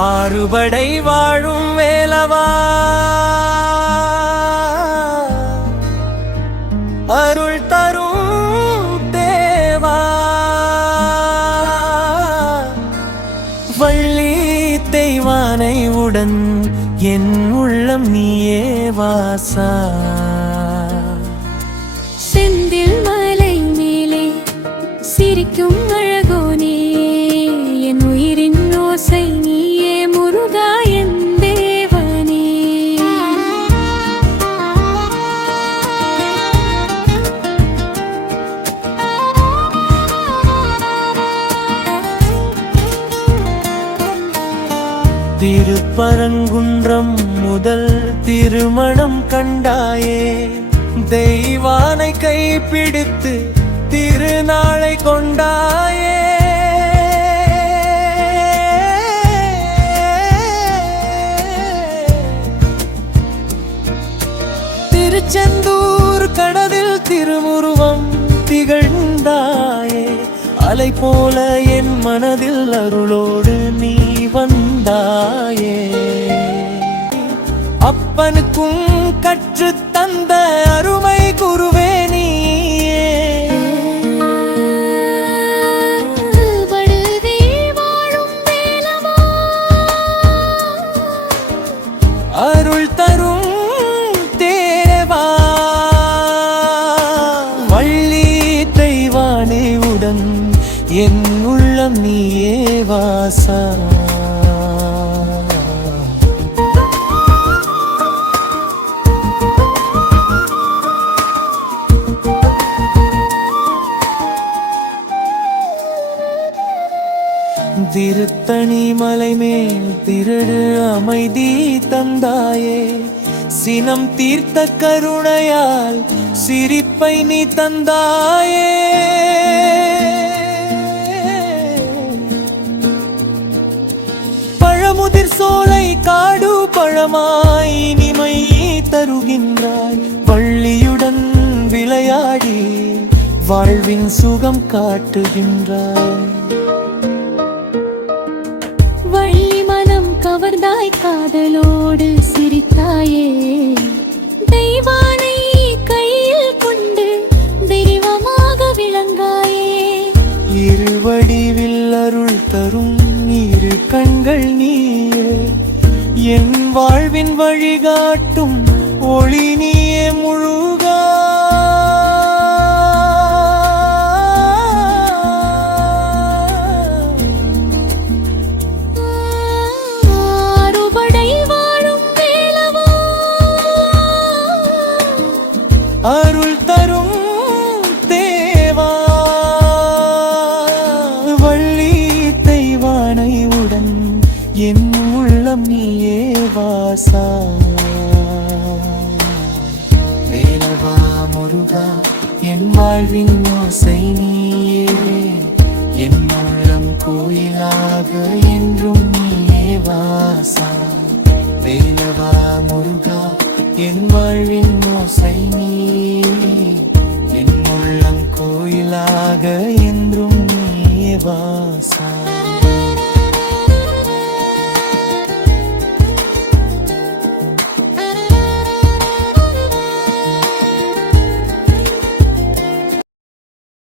ஆறுபடை வாழும் வேலவா, அருள் தரும் தேவா, வள்ளி தெய்வானை உடன் என் உள்ளம் நீயே வாசா. செந்தில் மலை மேலே சிரிக்கும் அழகோனே, என் உயிரின் ஓசை நீயே முருகா என் தேவனே. திருப்பரங்குன்றம் முதல் திருமணம் கண்டாயே, தெய்வானை கைப்பிடித்து திருநாளை கொண்டாயே. திருச்செந்தூர் கடலில் திருமுருவம் திகழ்ந்தாயே, அலை போல என் மனதில் அருளோடு நீ வந்தாயே. அப்பனுக்கும் கற்று தந்த அருமை குருவே நீயே, அருள் தரும் தேவா, வள்ளி தெய்வானை உடன் என் உள்ளம் நீயே வாசா. திருத்தணி மலை மேல் திருடு அமைதி தந்தாயே, சினம் தீர்த்த கருணையால் சிரிப்பை நீ தந்தாயே. பழமுதிர் சோலை காடு பழமாய் இனிமை தருகின்றாய், வள்ளியுடன் விளையாடி வாழ்வின் சுகம் காட்டுகின்றாய். வள்ளி மனம் கவர்ந்தாய் காதலோடு சிரித்தாயே, தெய்வானை கையில் கொண்டு தெய்வமாக விளங்காயே. இருவடிவில் அருள் தரும் இரு கண்கள் நீயே, என் வாழ்வின் வழிகாட்டும் ஒளி நீயே முழுகா. அருள் தரும் தேவா, வள்ளி தெய்வானை உடன் என் உள்ளம் நீயே வாசா. வேலவா முருகா என் வாழ்வின் ஓசை நீயே, என் உள்ளம் கோயிலாக என்றும் நீயே வாசா. வேலவா முருகா என் வாழ்வின் ஓசை நீயே, என் உள்ளம் கோயிலாக என்றும் நீயே வாசா.